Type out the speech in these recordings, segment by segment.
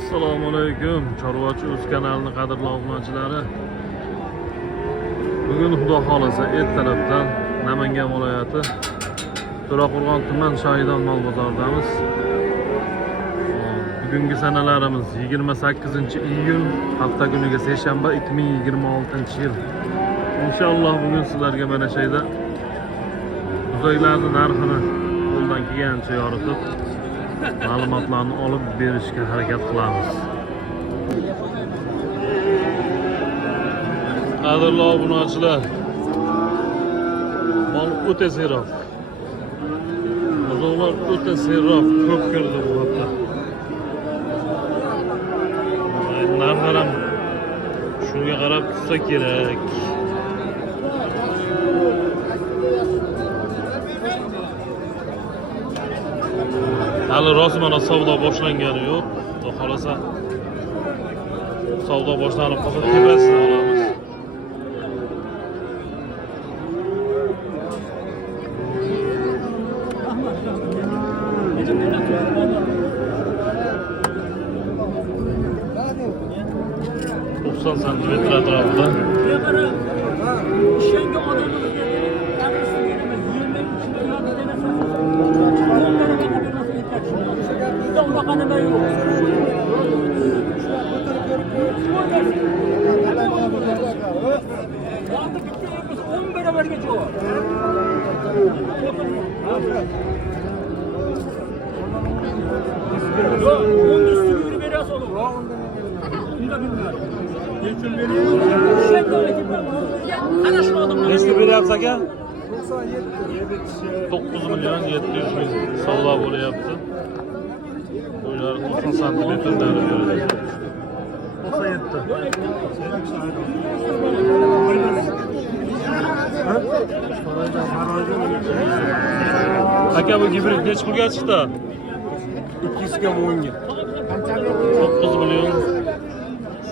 Assalomu alaykum, Chorvachi Uz kanalining qadrli obunachilari. Bugun Xudo xolasa ertalabdan Namangan viloyati To'raqo'rg'on tuman Shohidon mol bozoridamiz. Bugungi sanalarimiz 28-iyun, hafta kuniga seshanba 2026-yil. Inshaalloh bugun sizlarga mana shayda buzaylarning narxini qo'ldan kelgancha yoritib ma'lumotlarni olib berishga harakat qilamiz. Qadrli obunachilar, mol o'ta seroq. Bozorlar o'ta seroq, ko'p kirdi bu hafta. Narxlar ham shunga qarab tutsa kerak. Hali rosmana savdo boshlangani yo'q. Xudo xolasa savdo boshlanib qolsa tepasini olamiz. santimetre atrofida. Neçli bir yapsak ya? 9 milyon 700 bin savdo bo'lyapti. Boylar 90 santimetrdan beradi. 97. Aka bu gibrid neç pulga chiqdi? 200 ga 10 ga. 9 milyon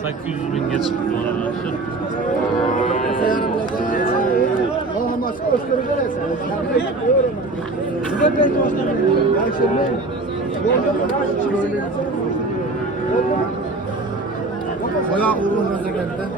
800 binga chiqdi mana. Bayağı uzun rezegende.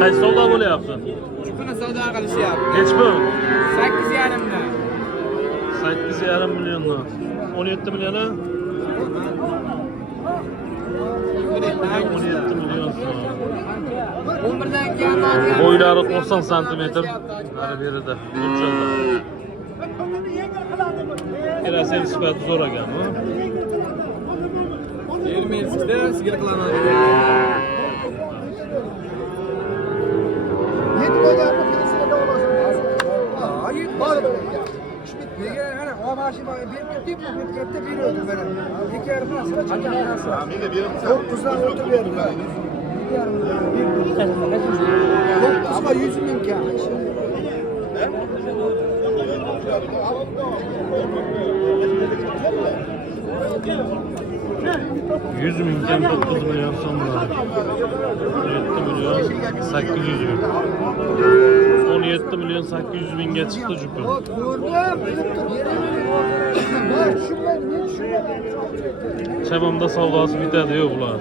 Kaç savdo bo'lyapti? Chupini savdo qilishyapti. Neç bu? 8,5 dan. 8,5 milyondan. 17 milyona? 17 milyon so'm. 11 dan keyin Boylari 90 santimetr. Nari berida. O'lchamda. Kelasem sifati zo'r ekanmi? 28 da sigir qilaman. Yüz mindən 9 milyon so'mdan 17 milyon 800 bin 17 milyon 800 binga chiqdi jupi. Chabamda savdosi bitadi yo'q bular.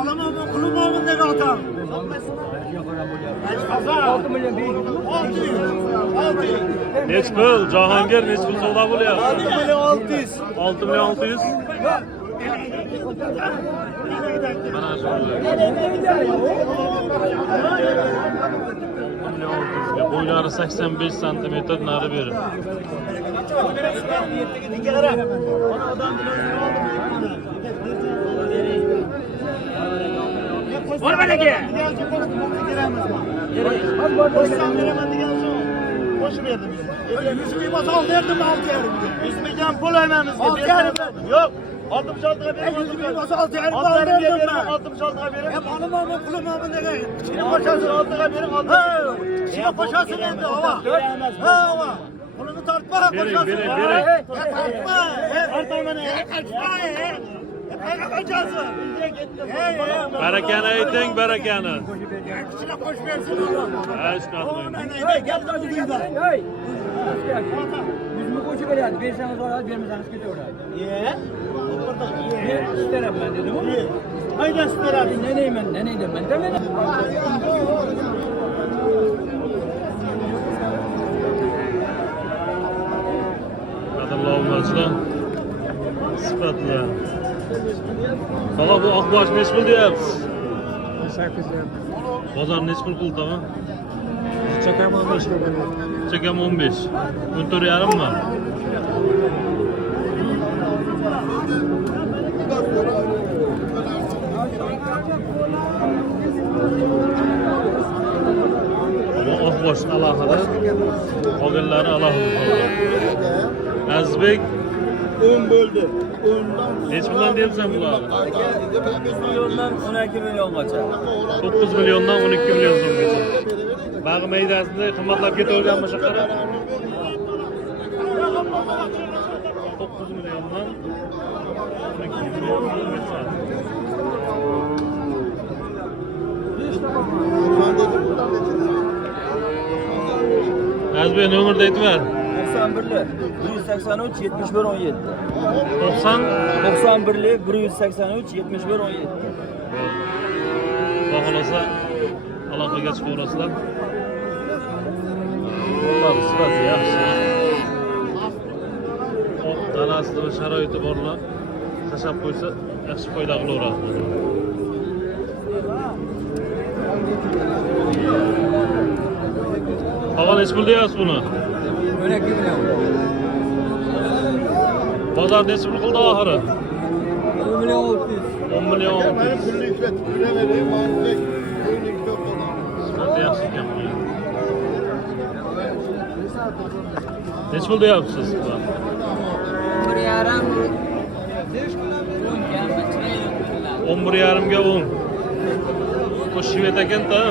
Alamam kulübümündeki atam. 6 milyon değil. 600. Neç pul? Cahangir neç pul savdo bo'lyapti? 6 milyon 600. 6 milyon 600. Boyları 85 santimetre nari verir. Var mı ki? Boş verdi bize. 100 bin basal verdim 6 yarım. 100 milyon pul önemimiz. 6 yarım. Yok. 66'a verin. 100 bin basal 6 yarım verdim ben. 66'a verin. Hep alımamı pulumamı ne kadar. Çin'e paşası 6'a verin. Çin'e paşası verdi hava. Hava. Pulunu tartma paşası. Verin. Tartma. Tartma. Barakana ayting, barakana. İçine boş versin oğlum. Ha, şunaqayım. Gel bunu duyda. Yüzümü koşu verirdi. Verseniz oraya, vermeseniz gidiyorlar. İsterim ben dedim. Haydi isterim. Ne neyim ben demedim. Qadrli obunachilar, sifatli. Qala bu oqbosh nech pul deyapsiz? 8 Bozor nech pul qildi tamam? Çakam 15 lira. Chakam 15. 14,5 mi? Bu oqbosh alohida. Qolganlari alohida. Azbek 10 böldü. 10'dan nech puldan deyapsan bularni? 9 milyondan 12 milyon kaça. 9 milyondan 12 milyon so'mgacha. Bag'i maydasida qimmatlab ketavergan bo'lsa qara. 9 milyondan 12 milyon so'mgacha. Azbek nomerni aytib ber. 91'li 183 71 17. 90 91'li 183 71 17. xohlasa aloqaga chiqaverasizlar. Bunlar sırası yaxshi. Tanasida va sharoiti borlar tashlab qo'ysa yaxshi foyda qilaveradi. Qolgan nech pul deyapsiz buni? 12 milyon. Bozor nech pul qildi oxiri? 10 milyon 600. 10 milyon 600. Sifati yaxshi ekan bu. Nech pul deyapsiz? 11,5 ga 10. Bu shvet ekan-da.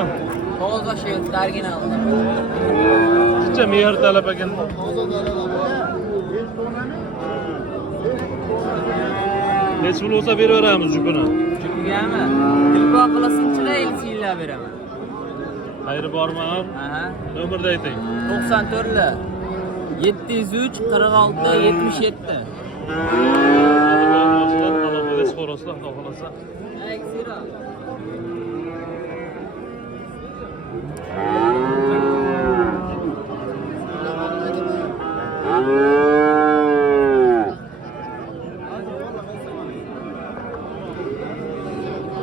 Toza şey, original. Qancha mehr talab ekan. Nech pul bo'lsa beraveramiz jupini. Jukugami? Tilba qilasinchilar, elchiylar beraman. Xayri bormi? Aha. Nomerni ayting. 94li 703 46 77. Aloqaga chiqaverasizlar, xudo xolasa. Aksira.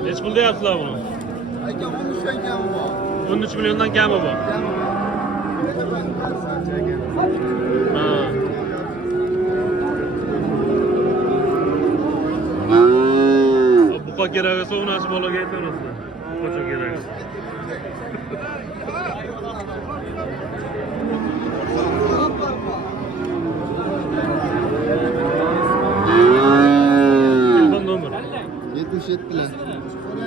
Nech pul deyapsizlar buni? 13 milyondan kami bor. Ha. Buqa kerak bo'lsa unachi bolaga aytaverasizlar. Buqa kerak. Telefon nomer 77 bilan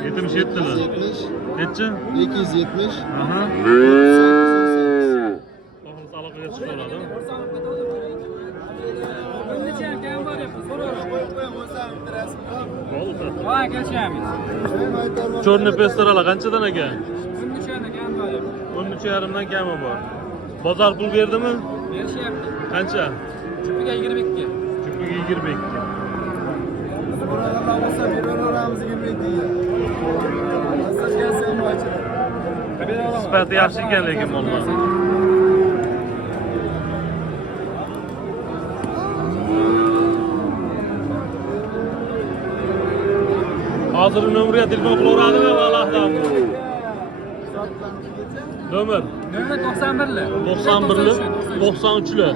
77 lar. 70 Necha? 270 Aha. 88. Xohlasa aloqaga chiqaveradi. Bo'ldi. Voy, kelishamiz. Chorni pestaralar qanchadan ekan? 13,5 dan kami bor. Bozor pul berdimi? Berishyapti. Qancha? Jupiga 22. Jupiga 22. Sifati yaxshi ekan lekin mollar. Hozir Hozir nomeriga telefon qilaveradimi Allohdan? Nomer Nomer 91'li. 91'li 93'lü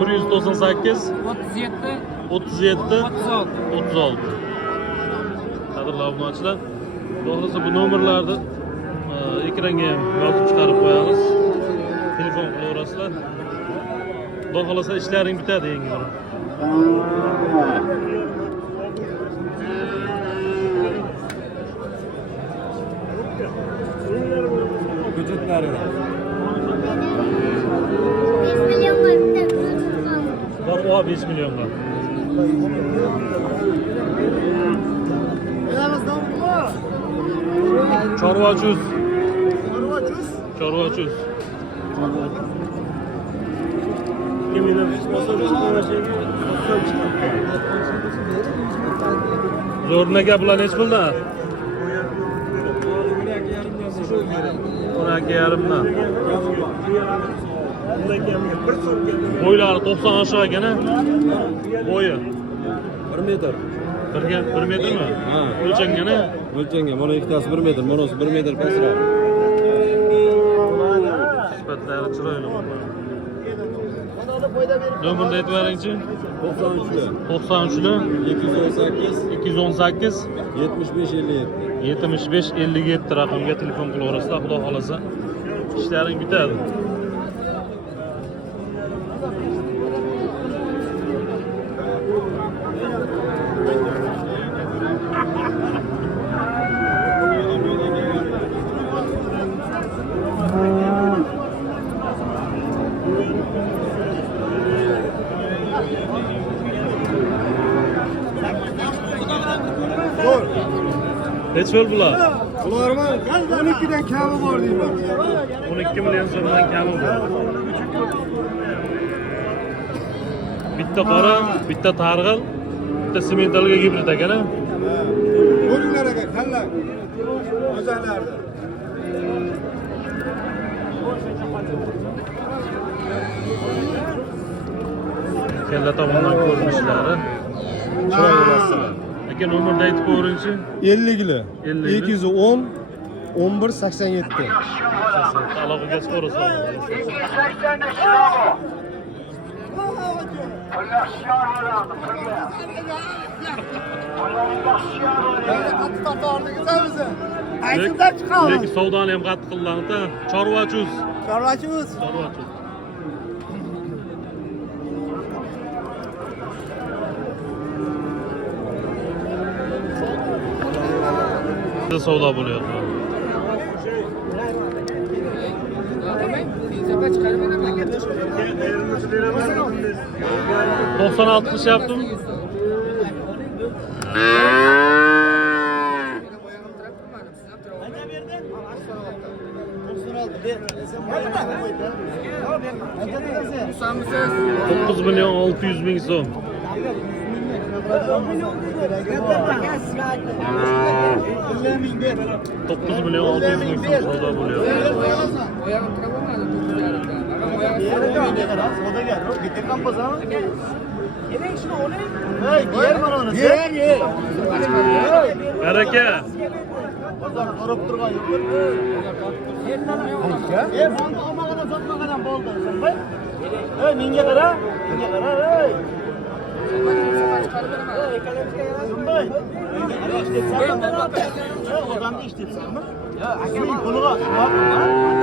198 198 37 37 36. 36. Qadrli obunachilar, to'g'risi bu nomerlarni ekranga ham yozib chiqarib qo'yamiz. Telefon qilaverasizlar. Xudo xolasa ishlaring bitadi yangi bir. Hücutları. 5 milyon var bir de. Var o 5 milyonga. Chorvachuz. Chorvachuz. Zo'rnaga bular nech pulda? 12,5dan. Bo'ylari 90 aşağı ekan-a? Bo'yi 1 metr. 1 metrmi? Ha. O'lchangani? O'lchangan. Mana ikkitasi 1 metr, bunisi 1 metr pastroq. Sifatlari chiroyli. Nomerni aytib beringchi. 93'lü. 93'lü 218 218 75 57. 75 57 raqamga telefon qilaverasizlar. Xudo xolasa ishlaring bitadi. Neç ver bular? Bularma 12'den kâbı var diyorlar. 12 milyon so'mdan kami bor. Bitta qora, bitta targ'il, bitta sementalga gibrid ekan-a. Ko'ringlar aka, qanday? O'zaklarda. Kalla tomondan ko'rinishlari. Chiroyli. Aka nomerni aytib qo'yingchi. 50'li. 50'li. 210 11 87. Aloqaga chiqaverasizlar. Aytiblar chiqadi. Lekin savdoni ham qattiq qilinadi. Chorvachuz. Chorvachimiz. Chorvachuz. Savdo bo'lyapti. Sepet çıkarmadın mı? 96 qilishyaptimi? Musamısız. 9 milyon 600 bin so'm. 9 milyon 600 bin so'm savdo bo'lyapti. Oyağım kıramadı. 9 Baraka. Menga qara. Menga qara. Odamni ishlatsanmi? Yo'q, puliga.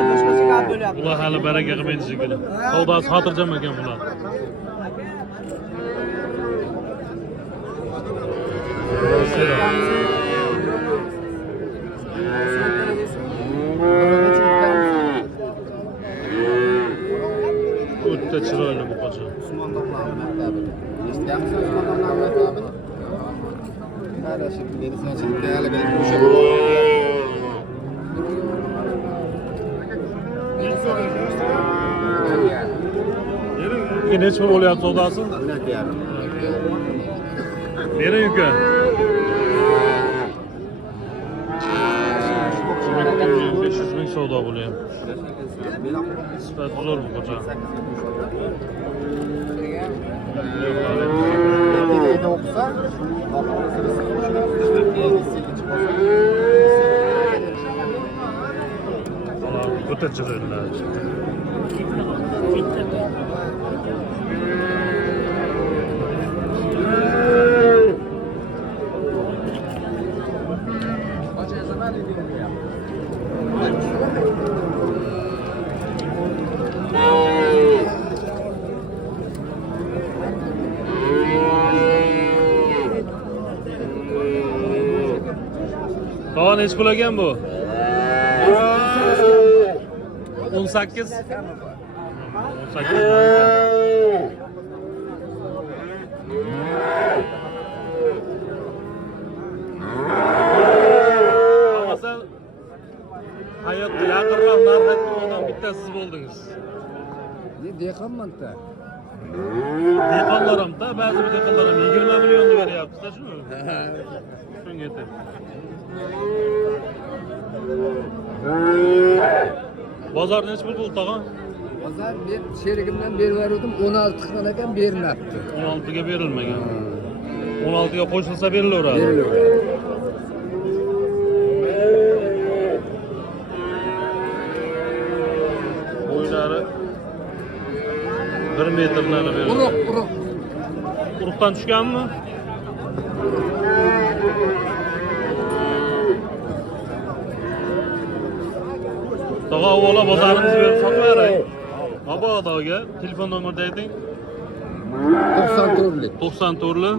Boshqasiga bo'lyapti. Ular hali baraka qilmaydi shekilli. Savdosi xotirjam ekan bular. O'ta chiroyli bu qo'cha. Necha pul bo'lyapti savdosi? Bering uka. 500 ming savdo bo'lyapti. Sifat zo'r bu qo'cha. qayta o'qisa, O'ta chiroyli. Daha neç pul ekan bu? 18. 18. Ama sen hayatta yaqinroq narx aytgan bitta siz bo'ldingiz. Ne dehqonman-da. Dehqonlar ham da, ba'zi bir dehqonlar ham 20 million beryapti-da, shuni. Shunga yetadi. Bozor necha pul bo'ldi tag'in? Bozor men sherigimdan berib berdim, 16 qilgan ekan berilmabdi. 16 ga berilmagan. 16 ga qo'shilsa berilaveradi. Berilaveradi. Bo'ylari 1 metrdan beriladi. Uruq. Uruqdan tushganmi? Tog'a avvalo bozoringizni berib sotmayray. Mabodoga telefon nomerni ayting. 94lik. 94li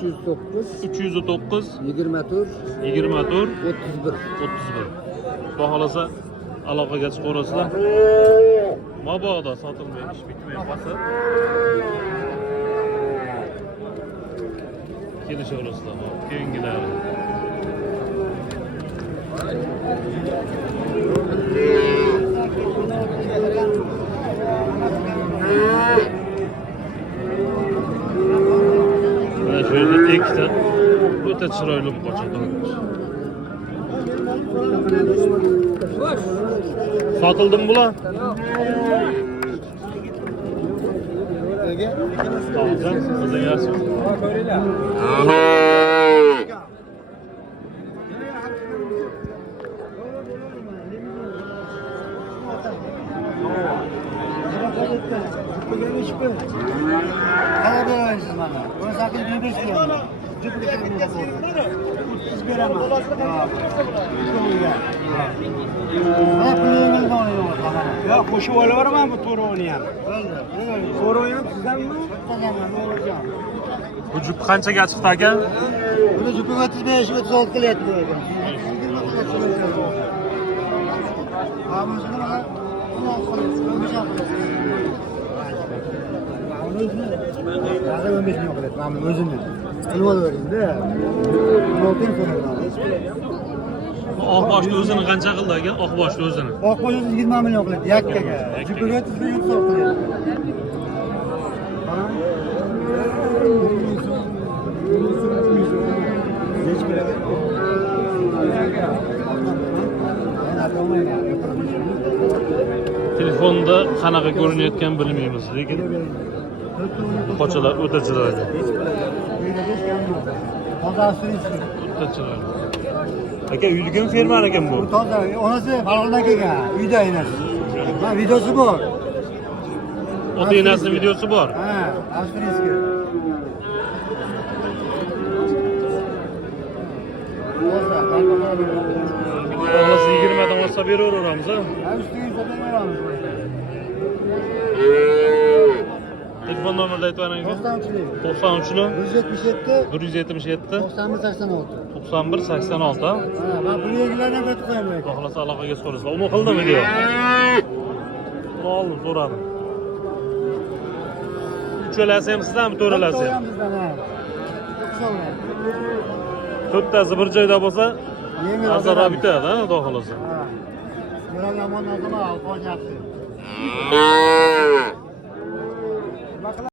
309 309 24 24 31. 31. Xohlasa aloqaga chiqaverasizlar. Mabodo sotilmay ish bitmay qolsa kelishaverasizlar. Keyingilari. Mana shu yerda ikkita o'ta chiroyli qo'cha turibdi. Sotildimi bular? Tamam, sizin yarısı. Qara berasiz mana. Buni 825 bergan. Biz beraman. Yo'q, qo'shib olaveraman bu to'rovini ham. To'rovi ham sizdanmi? Bu jup qanchaga chiqdi aka? Buni jupi 35-36 qilyapti bu ekan. Hamusini mana bundan qilib, Hadi 15 milyon qilyapti. Mana o'zimni. Qilib olavering-da. 16 so'radim. Oqboshni o'zini qancha qildi aka? Oqboshni o'zini. Oqbosh 20 milyon qilyapti yakkaga. Jupiga 35 so'm qilyapti. Telefonda qanaqa ko'rinayotgan bilmaymiz, lekin qo'chalar o'ta chiroyli. O'ta chiroyli. Aka uyligan fermer ekan bu. Toza, onasi Farg'onadan kelgan, uyda enasi. Mana videosi bor. Ota enasining videosi bor. Ha, avstriyskiy. Xohlasa 20 dan olsa beraveramiz, ha. Avstriy sotaveramiz. Telefon nomerini aytib bering. 93 93 177 177 91 91 86. Ha, ben bu yerlerine götür koyayım. Xohlasa aloqaga chiqarasiz. Uni qildimi deyo? Oldi, so'radim. Uchalasi ham sizdanmi, to'ralasi ham? To'rttasi bir joyda bo'lsa, azarroq bitadi, ha, xudo xolasa. Yo'l yomon nazama, alqon yaxshi.